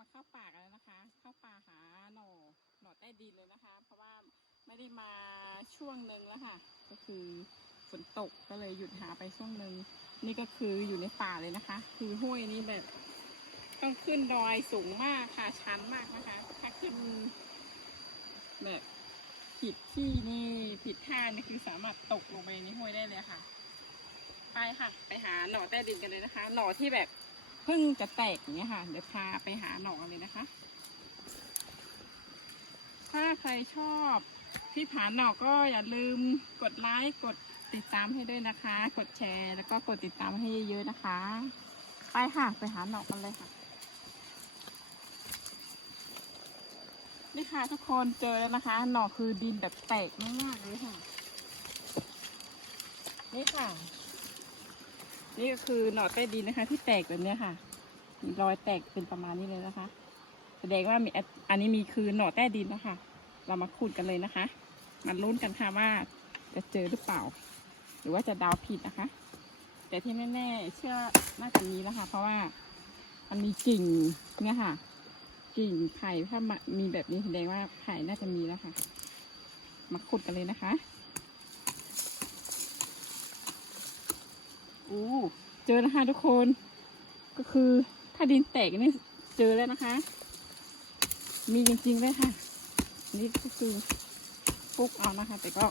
มาเข้าป่ากันแล้วนะคะ เข้าป่าหาหน่อหน่อใต้ดินเลยนะคะ เพราะว่าไม่ได้มาช่วงหนึ่งแล้วค่ะ ก็คือฝนตกก็เลยหยุดหาไปช่วงหนึ่งนี่ก็คืออยู่ในป่าเลยนะคะ คือห้วยนี้แบบ ต้องขึ้นดอยสูงมากค่ะชันมากนะคะ ถ้าขึ้น แบบผิดที่นี่ผิดท่านี่คือสามารถตกลงไปในห้วยได้เลยค่ะ ไปค่ะ ไปหาหน่อใต้ดินกันเลยนะคะ หน่อที่แบบ เพิ่งจะแตกอย่างเงี้ยค่ะ เดี๋ยวพาไปหาหน่อนเลยนะคะ ถ้าใครชอบพี่ผานหน่อก็อย่าลืมกดไลค์กดติดตามให้ด้วยนะคะ กดแชร์ แล้วก็กดติดตามให้เยอะๆนะคะ ไปค่ะไปหาหน่อกันเลยค่ะนี่ค่ะทุกคนเจอแล้วนะคะ หน่อคือดินแบบแตกมากๆเลยค่ะ นี่ค่ะ นี่ก็คือหน่อใต้ดินนะคะ ที่แตกแบบเนี้ยค่ะมีรอยแตกเป็นประมาณนี้เลยนะคะ แสดงว่ามีอันอันนี้มีคือหน่อใต้ดินแล้วค่ะเรามาขุดกันเลยนะคะมาลุ้นกันค่ะว่าจะเจอหรือเปล่า หรือว่าจะดาวผิดนะคะ แต่ที่แน่ๆเชื่อน่าจะมีแล้วค่ะ เพราะว่ามันมีกิ่งเนี่ยค่ะ กิ่งไผ่ถ้ามีแบบนี้แสดงว่าไผ่น่าจะมีแล้วค่ะ มาขุดกันเลยนะคะ อู้ เจอนะคะทุกคน ก็คือถ้าดินแตกนี่เจอแล้วนะคะ มีจริงๆเลยค่ะ นี่ก็คือฟุกเอานะคะ แต่ก็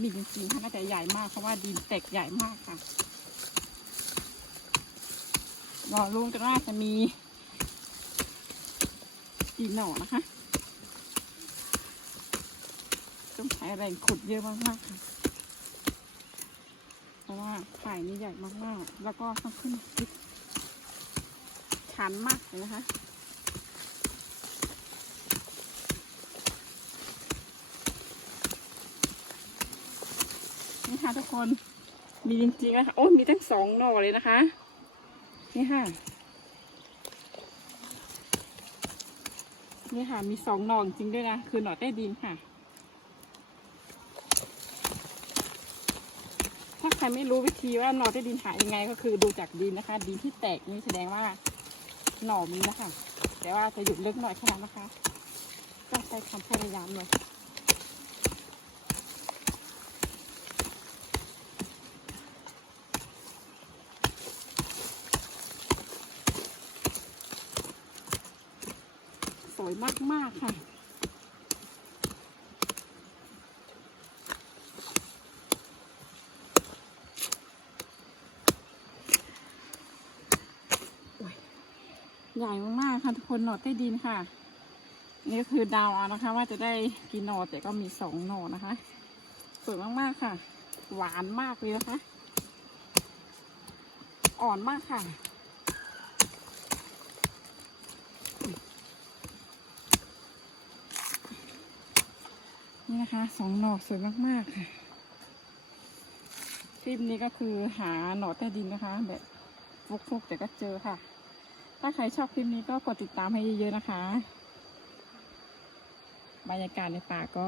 มีจริงๆค่ะน่าจะใหญ่มากเพราะว่าดินแตกใหญ่มากค่ะรอรุ้นกันว่าจะมีกี่หน่อนะคะ ต้องใช้แรงขุดเยอะมากๆค่ะ เพราะว่าไผ่นี่ใหญ่มากๆ แล้วก็ต้องขึ้นลิฟต์ชันมากเลยนะคะนี่ค่ะทุกคนมีจริงๆนะคะโอ้มีตั้งสองหน่อเลยนะคะ นี่ค่ะ นี่ค่ะมีสองหน่อจริงด้วยนะ คือหน่อใต้ดินค่ะ ถ้าใครไม่รู้วิธีว่าหน่อใต้ดินหายยังไง ก็คือดูจากดินนะคะ ดินที่แตกนี่แสดงว่าหน่อมีนะคะ แต่ว่าจะหยุดเล็กหน่อยเท่นั้นนะคะต้องใช้ความพยายามเลยสวยมาก ๆ ค่ะ ใหญ่มากๆค่ะทุกคนหน่อใต้ดินค่ะ นี่ก็คือดาวเอานะคะ ว่าจะได้กี่หน่อแต่ก็มีสองหน่อนะคะสวยมากๆค่ะ หวานมากเลยนะคะ อ่อนมากค่ะนี่นะคะสองหน่อสวยมากๆค่ะคลิปนี้ก็คือหาหนอใต้ดินนะคะ แบบฟุกๆแต่ก็เจอค่ะ ถ้าใครชอบคลิปนี้ก็กดติดตามให้เยอะๆนะคะ บรรยากาศในป่าก็